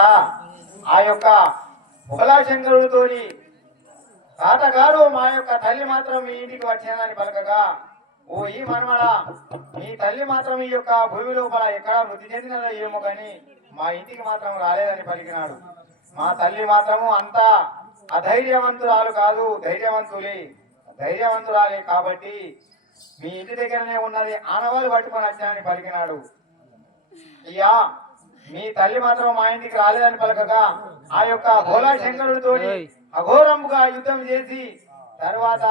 ఆ యొక్క బోలాశంకరుడితోని తాతగారు మా యొక్క తల్లి మాత్రం మీ ఇంటికి వచ్చానని పలకగా, ఓ ఈ మనమడా, మీ తల్లి మాత్రం ఈ యొక్క భూమి లోపల ఎక్కడ మృతి చెందినదో ఏమో కానీ మా ఇంటికి మాత్రం రాలేదని పలికినాడు. మా తల్లి మాత్రము అంత అధైర్యవంతురాలు కాదు, ధైర్యవంతురాలే కాబట్టి మీ ఇంటి దగ్గరనే ఉన్నది ఆనవాళ్ళు పట్టుకొని వచ్చానని పలికినాడు. అయ్యా, మీ తల్లి మాత్రం మా ఇంటికి రాలేదని పలకగా ఆ యొక్క బోలాశంకరుడితో అఘోరముగా యుద్ధం చేసి తర్వాత,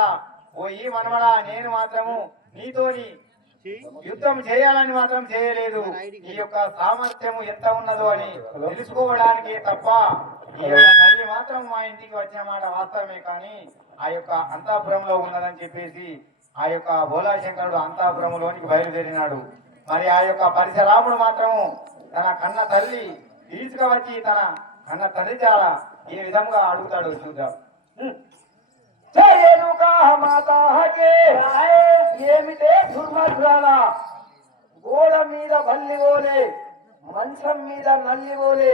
ఓ ఈ మనమడా, నేను మాత్రము నీతోని యుద్ధం చేయాలని మాత్రం చేయలేదు, ఈ యొక్క సామర్థ్యము ఎంత ఉన్నదో అని తెలుసుకోవడానికి తప్ప ఈ యొక్క తల్లి మాత్రం మా ఇంటికి వచ్చిన మాట వాస్తవమే కానీ ఆ యొక్క అంతఃపురంలో ఉన్నదని చెప్పేసి ఆ యొక్క బోలాశంకరుడు అంతఃపురంలోనికి బయలుదేరినాడు. మరి ఆ యొక్క పరశురాముడు మాత్రము తన కన్న తల్లి తీసుకువచ్చి తన కన్న తండ్రి చాలా ఏ విధంగా అడుగుతాడు చూద్దాం. ఏమిటే దుర్మార్గురాల, గోడ మీద బల్లి పోలే, మంచం మీద నల్లి పోలే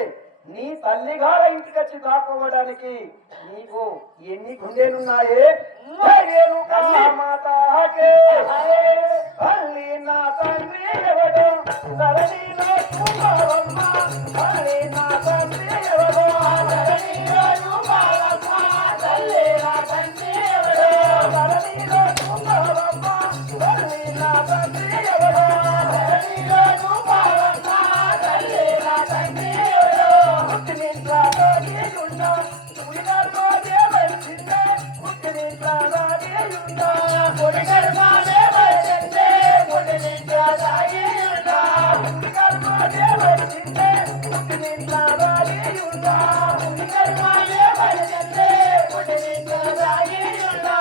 నీ తల్లిగాల ఇంటికి వచ్చి దాక్కోవడానికి నీకు ఎన్ని గుండెలున్నాయే? తల్లి నా తండ్రి ఎవడో, ధరణిలో చూపాలమ్మ, తల్లి నా తండ్రి ఎవడో, ధరణిలో చూపాలమ్మ, తల్లి నా తండ్రి ఎవడో, ధరణిలో చూపాలమ్మ, తల్లి నా తండ్రి ఎవడో, ధరణిలో చూపాలమ్మ, తల్లి నా తండ్రి ఎవడో. పుట్టినింట్లో నీయున్నా, పుడిగర్భో దేవచ్చిందే, పుట్టినింట్లో నీయున్నా, పుడిగర్భో దేవచ్చిందే, పుట్టినింట్లో నీయున్నా, పుడిగర్భో దేవచ్చిందే, పుట్టినింట్లో నీయున్నా, పుడిగర్భో దేవచ్చిందే, పుట్టినింట్లో నీయున్నా.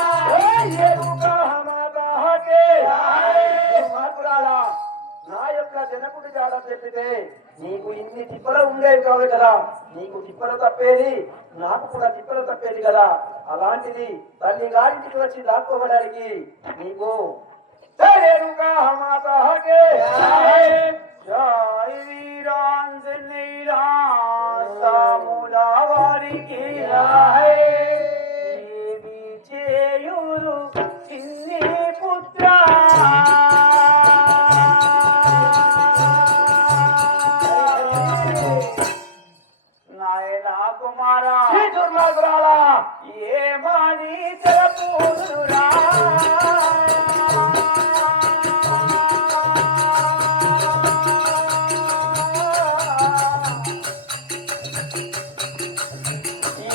నా యొక్క జనకుడి జాడ చెప్పితే నీకు ఇన్ని తిప్పలు ఉండేవి కాదు కదా, నీకు తిప్పలు తప్పేది, నాకు కూడా తిప్పలు తప్పేది కదా. అలాంటిది తల్లి గారింటికి వచ్చి దాక్కోవడానికి నీకు వారికి చేయూరు చిన్ని పుత్ర నాయనా కుమారా, దుర్మార్గురాలా, ఏమని తెలపుదురా?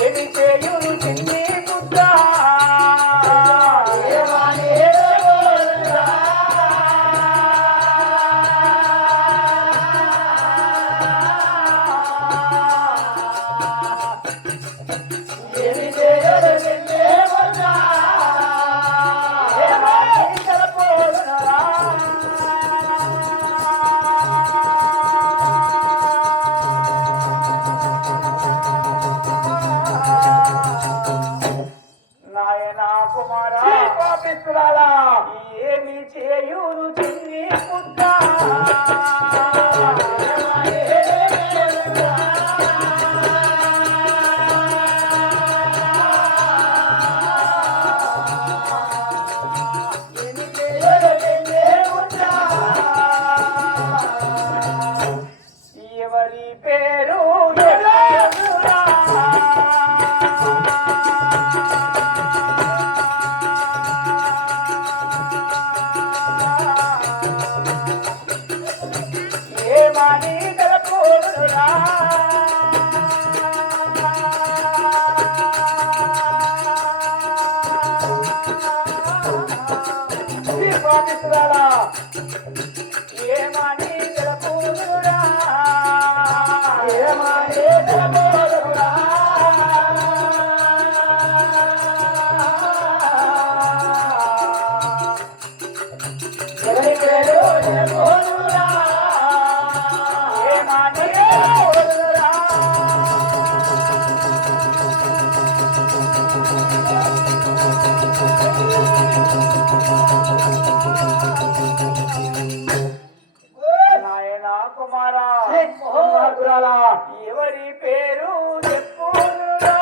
ఏమి చేయును చిన్ని పుత్ర, ఏమని తెలపుదురా? ఏమి చేయను చిన్ని పుత్ర, ఏమని తెలపుదురా? నాయనా కుమారా, పాపిస్తురాలా, ఏమి చేయును చిన్ని పుత్ర, ఏమి చేయను చిన్ని పుత్ర, ఎవరి పేరు ఎలాగురా? ఏమని తెలపుదురా? పాపిస్తురాలా, ఏమని తెలపుదురా? ఏమని తెలపుదురా? ఎవరి పేరు తెలపుదురా? ఏమని తెలపుదురా? నాయనా కుమారా, ఎవరి ఎవరి పేరు చెప్పునురా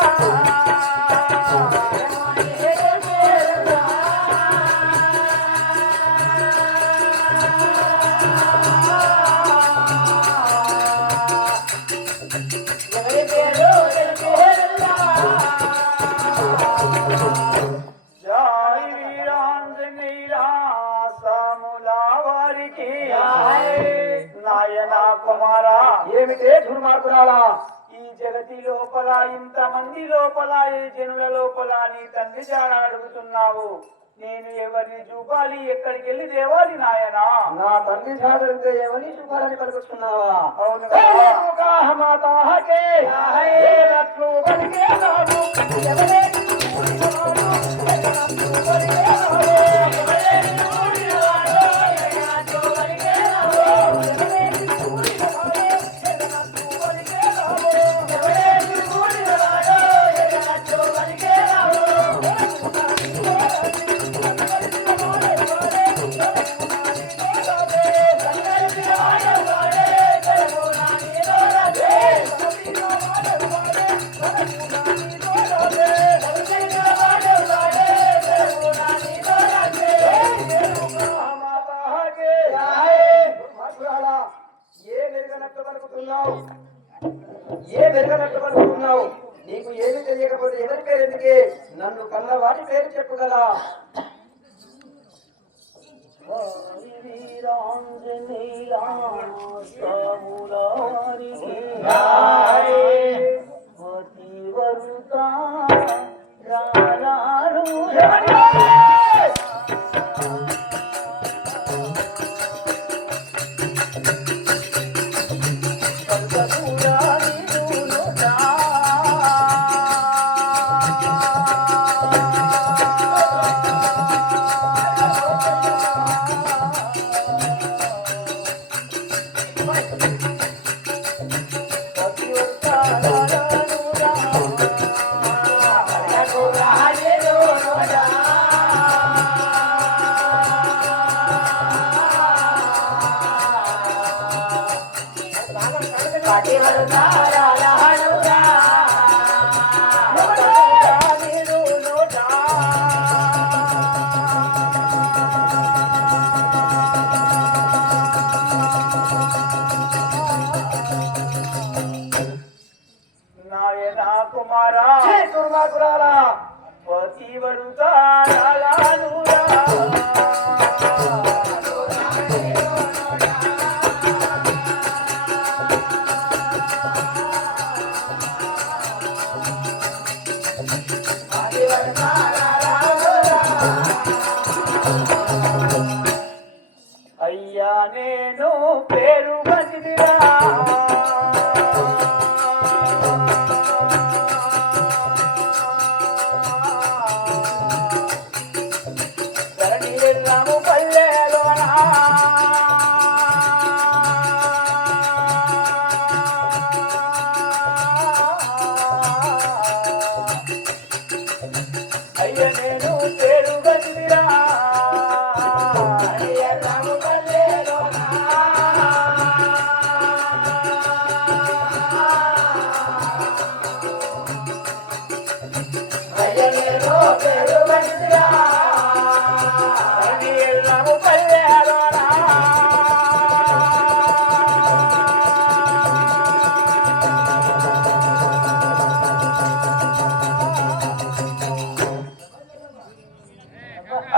జై వీరాంజనేయ సాములా వారికి నాయనా కుమారా ఏమిటే దుర్మార్గురాలా ఈ జగతి లోపల ఇంతమంది లోపల ఈ జనుల లోపల నీ తండ్రి జాడ అడుగుతున్నావు నేను ఎవరిని చూపాలి ఎక్కడికి వెళ్ళి దేవాలి నాయనా నా తండ్రి జాడంటే ఎవరిని చూపాలని పలుకుతున్నావా అవును ఏ వెరగనట్టు పలుకుతున్నావు నీకు ఏమి తెలియకపోతే ఎవరి పేరు ఎందుకే నన్ను కన్న వాటి పేరు చెప్పు కదా నాయనా కుమారా దుర్మార్గురాలా పతివరుతారానురా అయ్యా నేను పేరు బతిరా ధరణి వెళ్ళాము పల్లెలోనా అయ్య నేను పేరు బతిరా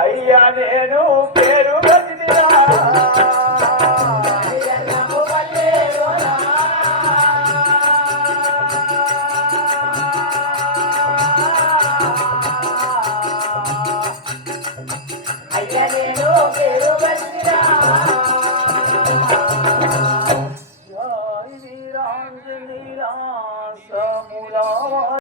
అయ్యా నేను